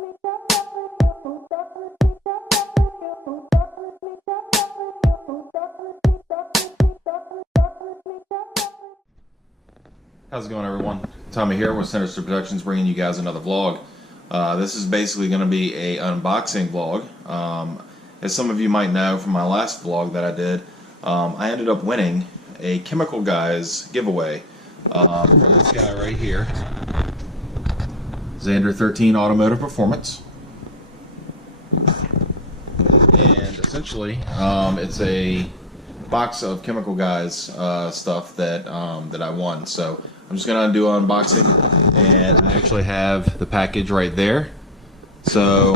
How's it going, everyone? Tommy here with Sinister Productions, bringing you guys another vlog. This is basically going to be a unboxing vlog. As some of you might know from my last vlog that I did, I ended up winning a Chemical Guys giveaway from this guy right here, Xander 13 Automotive Performance. And essentially, it's a box of Chemical Guys stuff that I won. So I'm just gonna do an unboxing, and I actually have the package right there. So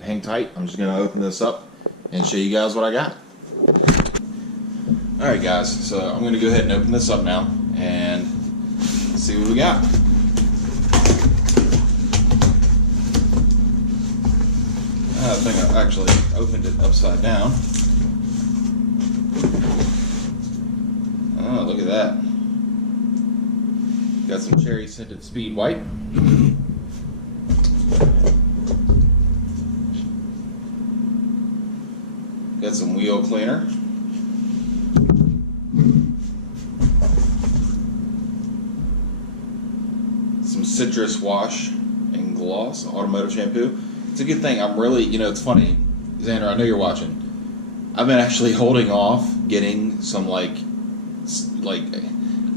hang tight. I'm just gonna open this up and show you guys what I got. All right, guys. So I'm gonna go ahead and open this up now and see what we got. I think I actually opened it upside down. Oh, look at that. Got some cherry scented speed white. Got some wheel cleaner. Some citrus wash and gloss, automotive shampoo. It's a good thing. I'm really, it's funny, Xander, I know you're watching. I've been actually holding off getting some like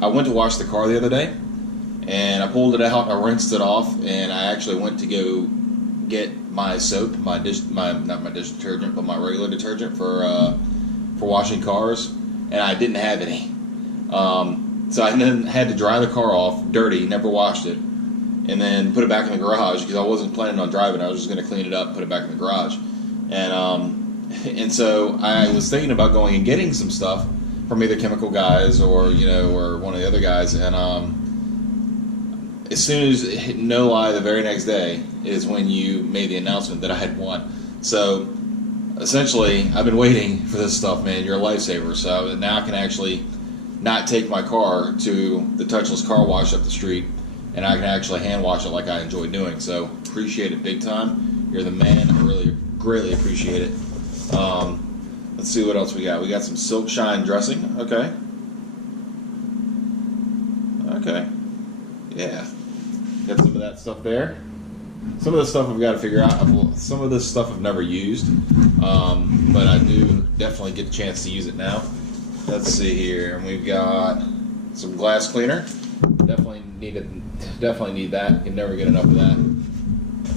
I went to wash the car the other day, and I pulled it out, I rinsed it off, and I actually went to go get my soap, not my dish detergent, but my regular detergent for washing cars, and I didn't have any. So I then had to dry the car off, dirty, never washed it, and then put it back in the garage because I wasn't planning on driving. I was just going to clean it up and put it back in the garage. And so I was thinking about going and getting some stuff from either Chemical Guys or or one of the other guys, and as soon as, no lie, the very next day is when you made the announcement that I had won. So essentially, I've been waiting for this stuff, man. You're a lifesaver. So now I can actually not take my car to the touchless car wash up the street, and I can actually hand wash it like I enjoy doing. So appreciate it big time. You're the man. I really greatly appreciate it. Let's see what else we got. We got some Silk Shine dressing. Okay. Yeah. Got some of that stuff there. Some of the stuff I've got to figure out. Some of this stuff I've never used, but I do definitely get a chance to use it now. Let's see here. And we've got some glass cleaner. Definitely need that. Can never get enough of that.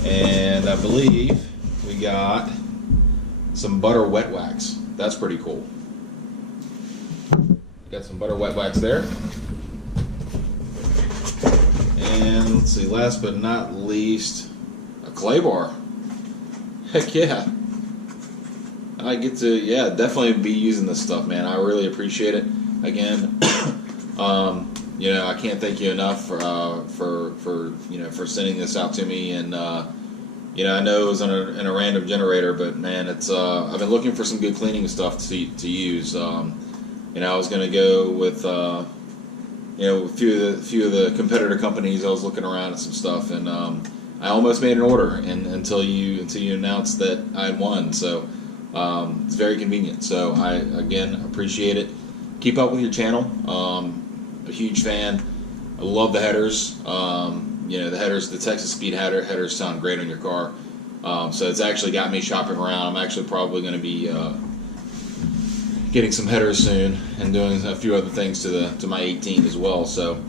And I believe we got some butter wet wax. That's pretty cool. Got some butter wet wax there. And let's see, last but not least, a clay bar. Heck yeah. I get to, definitely be using this stuff, man. I really appreciate it. Again, I can't thank you enough for sending this out to me. And I know it was in a random generator, but man, it's I've been looking for some good cleaning stuff to use. I was going to go with a few of the competitor companies. I was looking around at some stuff, and I almost made an order, and until you announced that I had won. So it's very convenient. So I again appreciate it. Keep up with your channel. A huge fan. I love the headers. The headers, the Texas Speed headers sound great on your car. So it's actually got me shopping around. I'm actually probably going to be getting some headers soon and doing a few other things to my 18 as well. So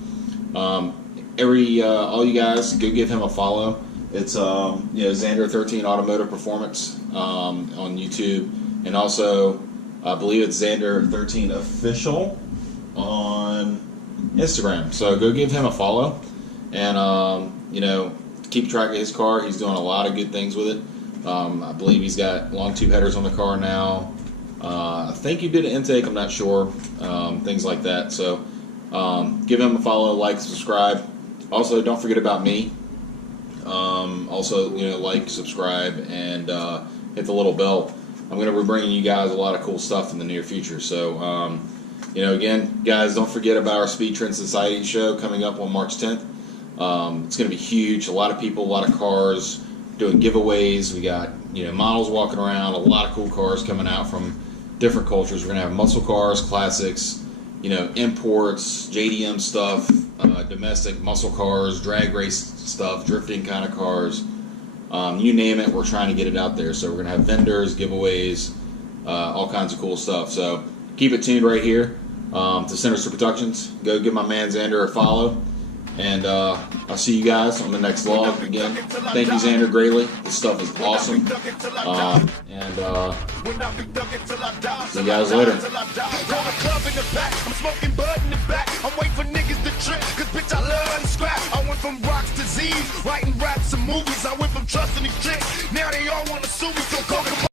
all you guys, go give him a follow. It's Xander 13 Automotive Performance on YouTube, and also I believe it's Xander 13 Official on Instagram. So go give him a follow. And keep track of his car. He's doing a lot of good things with it. I believe he's got long tube headers on the car now. I think he did an intake. I'm not sure. Things like that. So give him a follow, like, subscribe. Also, don't forget about me. Like, subscribe, and hit the little bell. I'm going to be bringing you guys a lot of cool stuff in the near future. So again, guys, don't forget about our Speed Trend Society show coming up on March 10th. It's going to be huge. A lot of people, a lot of cars doing giveaways. We got models walking around. A lot of cool cars coming out from different cultures. We're going to have muscle cars, classics, imports, JDM stuff, domestic muscle cars, drag race stuff, drifting kind of cars. You name it, we're trying to get it out there. So we're going to have vendors, giveaways, all kinds of cool stuff. So keep it tuned right here to Sinister Productions. Go give my man Xander a follow. And I'll see you guys on the next vlog. Again, thank you, Xander, greatly. This stuff is awesome. And see you guys later. I went from rocks to Z's, writing raps and movies. I went from trusting these chicks. Now they all want to sue me, so